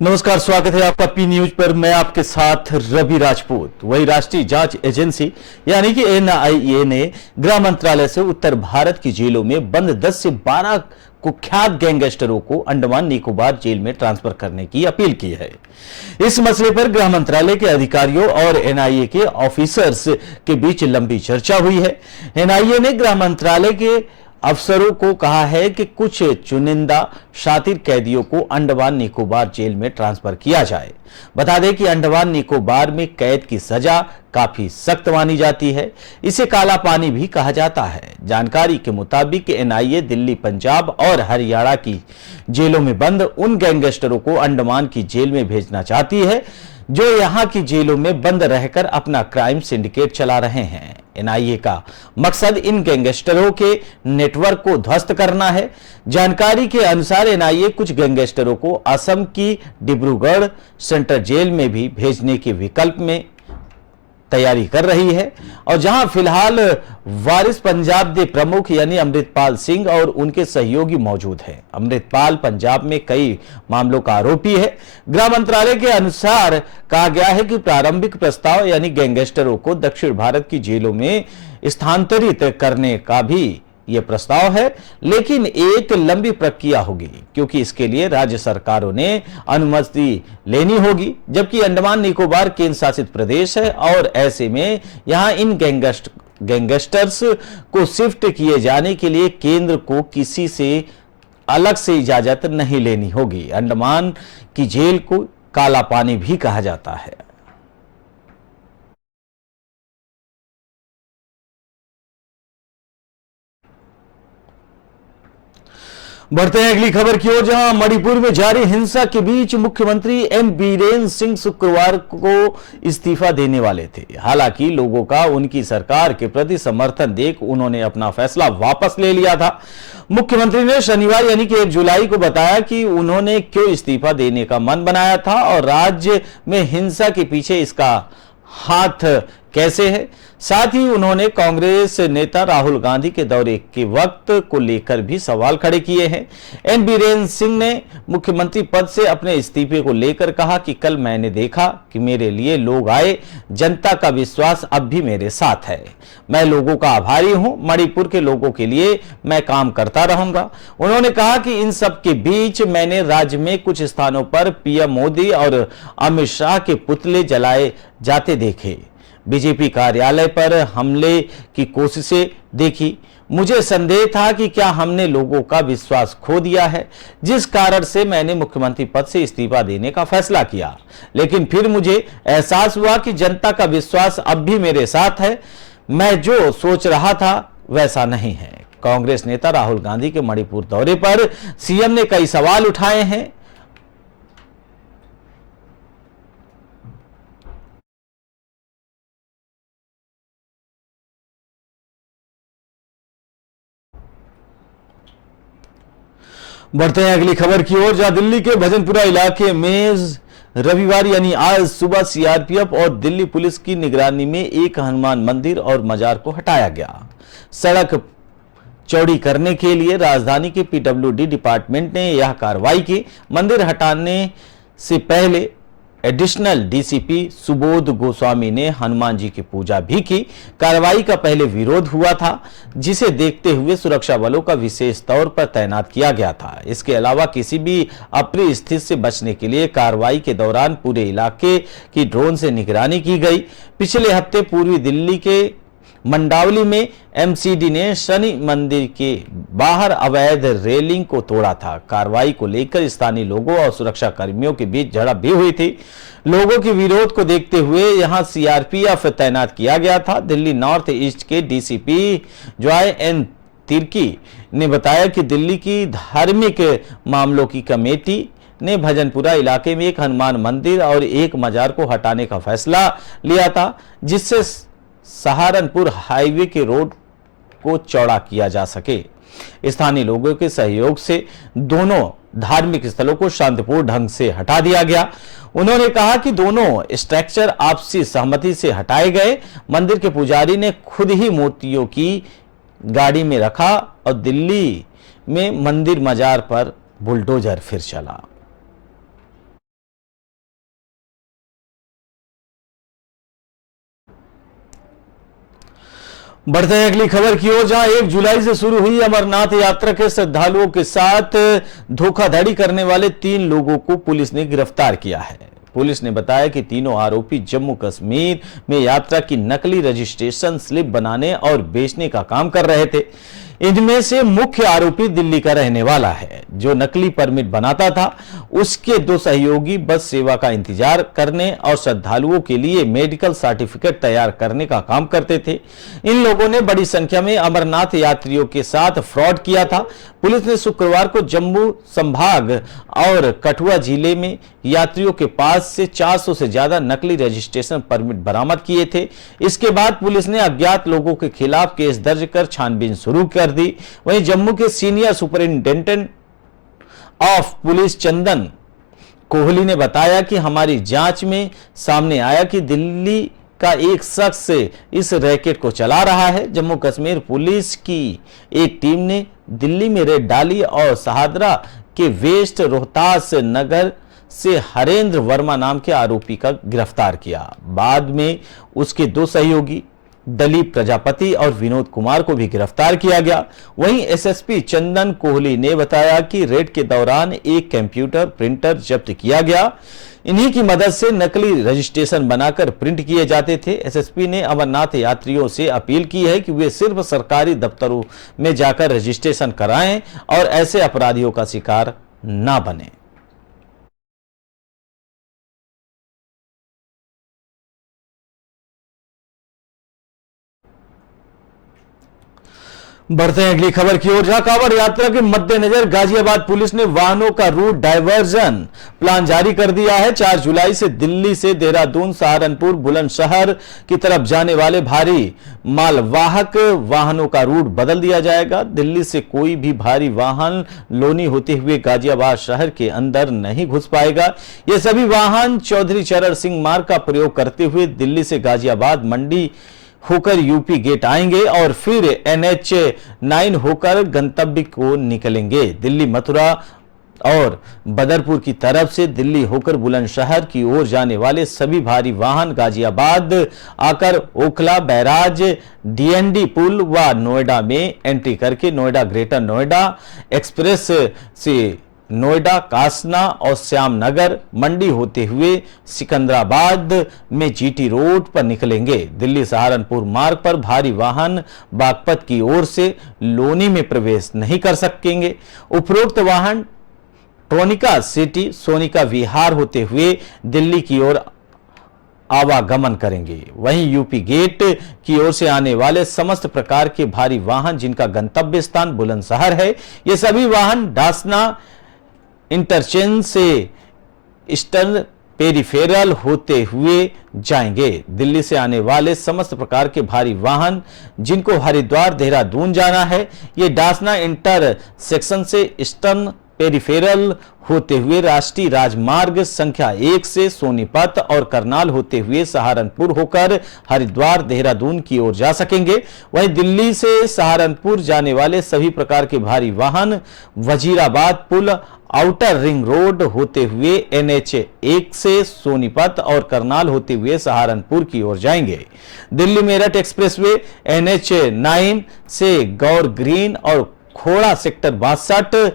नमस्कार, स्वागत है आपका पी न्यूज पर। मैं आपके साथ रवि राजपूत। वही राष्ट्रीय जांच एजेंसी यानी कि एनआईए ने गृह मंत्रालय से उत्तर भारत की जेलों में बंद 10 से 12 कुख्यात गैंगस्टरों को अंडमान निकोबार जेल में ट्रांसफर करने की अपील की है। इस मसले पर गृह मंत्रालय के अधिकारियों और एनआईए के ऑफिसर्स के बीच लंबी चर्चा हुई है। एनआईए ने गृह मंत्रालय के अफसरों को कहा है कि कुछ चुनिंदा शातिर कैदियों को अंडमान निकोबार जेल में ट्रांसफर किया जाए। बता दें कि अंडमान निकोबार में कैद की सजा काफी सख्त मानी जाती है। इसे काला पानी भी कहा जाता है। जानकारी के मुताबिक एनआईए दिल्ली, पंजाब और हरियाणा की जेलों में बंद उन गैंगस्टरों को अंडमान की जेल में भेजना चाहती है जो यहां की जेलों में बंद रहकर अपना क्राइम सिंडिकेट चला रहे हैं। एनआईए का मकसद इन गैंगस्टरों के नेटवर्क को ध्वस्त करना है। जानकारी के अनुसार एनआईए कुछ गैंगस्टरों को असम की डिब्रूगढ़ सेंट्रल जेल में भी भेजने के विकल्प में तैयारी कर रही है, और जहां फिलहाल वारिस पंजाब के प्रमुख यानी अमृतपाल सिंह और उनके सहयोगी मौजूद हैं। अमृतपाल पंजाब में कई मामलों का आरोपी है। गृह मंत्रालय के अनुसार कहा गया है कि प्रारंभिक प्रस्ताव यानी गैंगस्टरों को दक्षिण भारत की जेलों में स्थानांतरित करने का भी यह प्रस्ताव है, लेकिन एक लंबी प्रक्रिया होगी क्योंकि इसके लिए राज्य सरकारों ने अनुमति लेनी होगी, जबकि अंडमान निकोबार केंद्र शासित प्रदेश है और ऐसे में यहां इन गैंगस्टर्स को शिफ्ट किए जाने के लिए केंद्र को किसी से अलग से इजाजत नहीं लेनी होगी। अंडमान की जेल को काला पानी भी कहा जाता है। बढ़ते हैं अगली खबर की ओर, जहां मणिपुर में जारी हिंसा के बीच मुख्यमंत्री एन बीरेन सिंह शुक्रवार को इस्तीफा देने वाले थे। हालांकि लोगों का उनकी सरकार के प्रति समर्थन देख उन्होंने अपना फैसला वापस ले लिया था। मुख्यमंत्री ने शनिवार यानी कि 1 जुलाई को बताया कि उन्होंने क्यों इस्तीफा देने का मन बनाया था और राज्य में हिंसा के पीछे इसका हाथ कैसे है। साथ ही उन्होंने कांग्रेस नेता राहुल गांधी के दौरे के वक्त को लेकर भी सवाल खड़े किए हैं। एन बीरेन सिंह ने मुख्यमंत्री पद से अपने इस्तीफे को लेकर कहा कि कल मैंने देखा कि मेरे लिए लोग आए, जनता का विश्वास अब भी मेरे साथ है। मैं लोगों का आभारी हूं, मणिपुर के लोगों के लिए मैं काम करता रहूंगा। उन्होंने कहा कि इन सब के बीच मैंने राज्य में कुछ स्थानों पर पीएम मोदी और अमित शाह के पुतले जलाए जाते देखे, बीजेपी कार्यालय पर हमले की कोशिशें देखी। मुझे संदेह था कि क्या हमने लोगों का विश्वास खो दिया है, जिस कारण से मैंने मुख्यमंत्री पद से इस्तीफा देने का फैसला किया। लेकिन फिर मुझे एहसास हुआ कि जनता का विश्वास अब भी मेरे साथ है। मैं जो सोच रहा था वैसा नहीं है। कांग्रेस नेता राहुल गांधी के मणिपुर दौरे पर सीएम ने कई सवाल उठाए हैं। बढ़ते हैं अगली खबर की ओर, जहां दिल्ली के भजनपुरा इलाके में रविवार यानी आज सुबह सीआरपीएफ और दिल्ली पुलिस की निगरानी में एक हनुमान मंदिर और मजार को हटाया गया। सड़क चौड़ी करने के लिए राजधानी के पीडब्ल्यूडी डिपार्टमेंट ने यह कार्रवाई की। मंदिर हटाने से पहले एडिशनल डीसीपी सुबोध गोस्वामी ने हनुमान जी की पूजा भी की। कार्रवाई का पहले विरोध हुआ था, जिसे देखते हुए सुरक्षा बलों का विशेष तौर पर तैनात किया गया था। इसके अलावा किसी भी अप्रिय स्थिति से बचने के लिए कार्रवाई के दौरान पूरे इलाके की ड्रोन से निगरानी की गई। पिछले हफ्ते पूर्वी दिल्ली के मंडावली में एमसीडी ने शनि मंदिर के बाहर अवैध रेलिंग को तोड़ा था। कार्रवाई को लेकर स्थानीय लोगों और सुरक्षा कर्मियों के बीच झड़प भी हुई थी। लोगों के विरोध को देखते हुए यहां सीआरपीएफ तैनात किया गया था। दिल्ली नॉर्थ ईस्ट के डीसीपी जॉय एन तिर्की ने बताया कि दिल्ली की धार्मिक मामलों की कमेटी ने भजनपुरा इलाके में एक हनुमान मंदिर और एक मजार को हटाने का फैसला लिया था, जिससे सहारनपुर हाईवे के रोड को चौड़ा किया जा सके। स्थानीय लोगों के सहयोग से दोनों धार्मिक स्थलों को शांतिपूर्ण ढंग से हटा दिया गया। उन्होंने कहा कि दोनों स्ट्रक्चर आपसी सहमति से हटाए गए। मंदिर के पुजारी ने खुद ही मूर्तियों की गाड़ी में रखा और दिल्ली में मंदिर मजार पर बुलडोजर फिर चला। बढ़ते हैं अगली खबर की ओर, जहां 1 जुलाई से शुरू हुई अमरनाथ यात्रा के श्रद्धालुओं के साथ धोखाधड़ी करने वाले 3 लोगों को पुलिस ने गिरफ्तार किया है। पुलिस ने बताया कि तीनों आरोपी जम्मू कश्मीर में यात्रा की नकली रजिस्ट्रेशन स्लिप बनाने और बेचने का काम कर रहे थे। इनमें से मुख्य आरोपी दिल्ली का रहने वाला है, जो नकली परमिट बनाता था। उसके 2 सहयोगी बस सेवा का इंतजार करने और श्रद्धालुओं के लिए मेडिकल सर्टिफिकेट तैयार करने का काम करते थे। इन लोगों ने बड़ी संख्या में अमरनाथ यात्रियों के साथ फ्रॉड किया था। पुलिस ने शुक्रवार को जम्मू संभाग और कठुआ जिले में यात्रियों के पास से 400 से ज्यादा नकली रजिस्ट्रेशन परमिट बरामद किए थे। इसके बाद पुलिस ने अज्ञात लोगों के खिलाफ केस दर्ज कर छानबीन शुरू कर दी। वहीं जम्मू के सीनियर सुपरिंटेंडेंट ऑफ पुलिस चंदन कोहली ने बताया कि हमारी जांच में सामने आया कि दिल्ली का एक शख्स इस रैकेट को चला रहा है। जम्मू कश्मीर पुलिस की एक टीम ने दिल्ली में रेड डाली और सहादरा के वेस्ट रोहतास नगर से हरेंद्र वर्मा नाम के आरोपी का गिरफ्तार किया। बाद में उसके 2 सहयोगी दलीप प्रजापति और विनोद कुमार को भी गिरफ्तार किया गया। वहीं एसएसपी चंदन कोहली ने बताया कि रेड के दौरान एक कंप्यूटर प्रिंटर जब्त किया गया। इन्हीं की मदद से नकली रजिस्ट्रेशन बनाकर प्रिंट किए जाते थे। एसएसपी ने अमरनाथ यात्रियों से अपील की है कि वे सिर्फ सरकारी दफ्तरों में जाकर रजिस्ट्रेशन कराएं और ऐसे अपराधियों का शिकार ना बने। बढ़ते हैं अगली खबर की ओर, जहां कांवड़ यात्रा के मद्देनजर गाजियाबाद पुलिस ने वाहनों का रूट डायवर्जन प्लान जारी कर दिया है। 4 जुलाई से दिल्ली से देहरादून, सहारनपुर, बुलंदशहर की तरफ जाने वाले भारी मालवाहक वाहनों का रूट बदल दिया जाएगा। दिल्ली से कोई भी भारी वाहन लोनी होते हुए गाजियाबाद शहर के अंदर नहीं घुस पाएगा। ये सभी वाहन चौधरी चरण सिंह मार्ग का प्रयोग करते हुए दिल्ली से गाजियाबाद मंडी होकर यूपी गेट आएंगे और फिर NH 9 होकर गंतव्य को निकलेंगे। दिल्ली, मथुरा और बदरपुर की तरफ से दिल्ली होकर बुलंदशहर की ओर जाने वाले सभी भारी वाहन गाजियाबाद आकर ओखला बैराज, DND पुल व नोएडा में एंट्री करके नोएडा, ग्रेटर नोएडा एक्सप्रेस से नोएडा, कासना और श्यामनगर मंडी होते हुए सिकंदराबाद में GT रोड पर निकलेंगे। दिल्ली सहारनपुर मार्ग पर भारी वाहन बागपत की ओर से लोनी में प्रवेश नहीं कर सकेंगे। उपरोक्त वाहन ट्रोनिका सिटी, सोनिका विहार होते हुए दिल्ली की ओर आवागमन करेंगे। वहीं यूपी गेट की ओर से आने वाले समस्त प्रकार के भारी वाहन जिनका गंतव्य स्थान बुलंदशहर है, ये सभी वाहन डासना इंटरचेंज से ईस्टर्न पेरिफेरल होते हुए जाएंगे। दिल्ली से आने वाले समस्त प्रकार के भारी वाहन जिनको हरिद्वार, देहरादून जाना है, ये डासना इंटरसेक्शन से ईस्टर्न पेरिफेरल होते हुए राष्ट्रीय राजमार्ग संख्या 1 से सोनीपत और करनाल होते हुए सहारनपुर होकर हरिद्वार, देहरादून की ओर जा सकेंगे। वहीं दिल्ली से सहारनपुर जाने वाले सभी प्रकार के भारी वाहन वजीराबाद पुल, आउटर रिंग रोड होते हुए NH 1 से सोनीपत और करनाल होते हुए सहारनपुर की ओर जाएंगे। दिल्ली मेरठ एक्सप्रेसवे NH 9 से गौर ग्रीन और खोड़ा सेक्टर 62,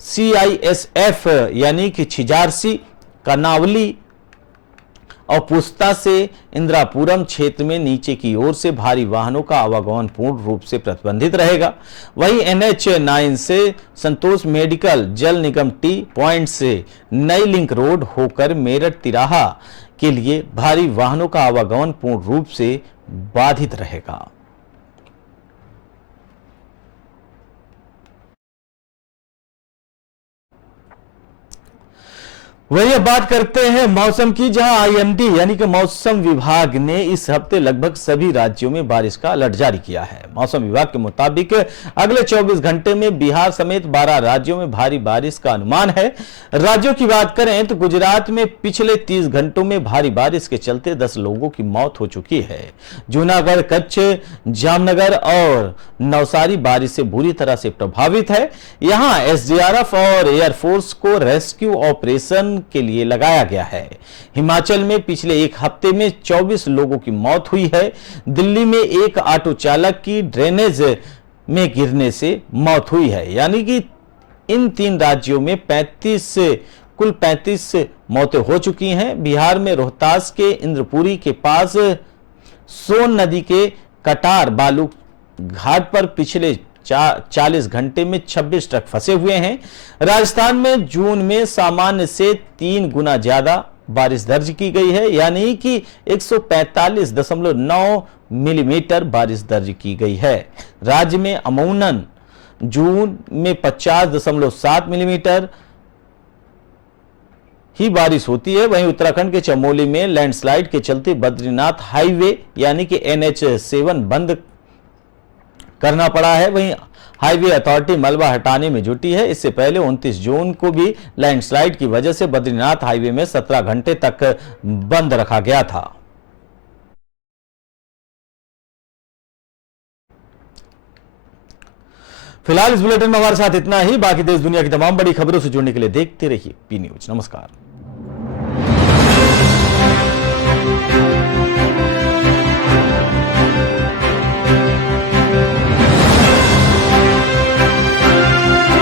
CISF यानी कि छिजारसी, कनावली और पुस्ता से इंदिरापुरम क्षेत्र में नीचे की ओर से भारी वाहनों का आवागमन पूर्ण रूप से प्रतिबंधित रहेगा। वहीं NH 9 से संतोष मेडिकल, जल निगम टी पॉइंट से नई लिंक रोड होकर मेरठ तिराहा के लिए भारी वाहनों का आवागमन पूर्ण रूप से बाधित रहेगा। वही अब बात करते हैं मौसम की, जहां IMD यानी कि मौसम विभाग ने इस हफ्ते लगभग सभी राज्यों में बारिश का अलर्ट जारी किया है। मौसम विभाग के मुताबिक अगले 24 घंटे में बिहार समेत 12 राज्यों में भारी बारिश का अनुमान है। राज्यों की बात करें तो गुजरात में पिछले 30 घंटों में भारी बारिश के चलते 10 लोगों की मौत हो चुकी है। जूनागढ़, कच्छ, जामनगर और नवसारी बारिश से बुरी तरह से प्रभावित है। यहां SDRF और एयरफोर्स को रेस्क्यू ऑपरेशन के लिए लगाया गया है। हिमाचल में पिछले एक हफ्ते में 24 लोगों की मौत हुई है। दिल्ली में एक ऑटो चालक की ड्रेनेज में गिरने से मौत हुई है। यानी कि इन 3 राज्यों में कुल 35 मौतें हो चुकी हैं। बिहार में रोहतास के इंद्रपुरी के पास सोन नदी के कटार बालू घाट पर पिछले 40 घंटे में 26 ट्रक फंसे हुए हैं। राजस्थान में जून में सामान्य से 3 गुना ज्यादा बारिश दर्ज की गई है, यानी कि 145.9 मिलीमीटर बारिश दर्ज की गई है। राज्य में अमूमन जून में 50.7 मिलीमीटर ही बारिश होती है। वहीं उत्तराखंड के चमोली में लैंडस्लाइड के चलते बद्रीनाथ हाईवे यानी कि NH7 बंद करना पड़ा है। वहीं हाईवे अथॉरिटी मलबा हटाने में जुटी है। इससे पहले 29 जून को भी लैंडस्लाइड की वजह से बद्रीनाथ हाईवे में 17 घंटे तक बंद रखा गया था। फिलहाल इस बुलेटिन में हमारे साथ इतना ही। बाकी देश दुनिया की तमाम बड़ी खबरों से जुड़ने के लिए देखते रहिए पी न्यूज। नमस्कार।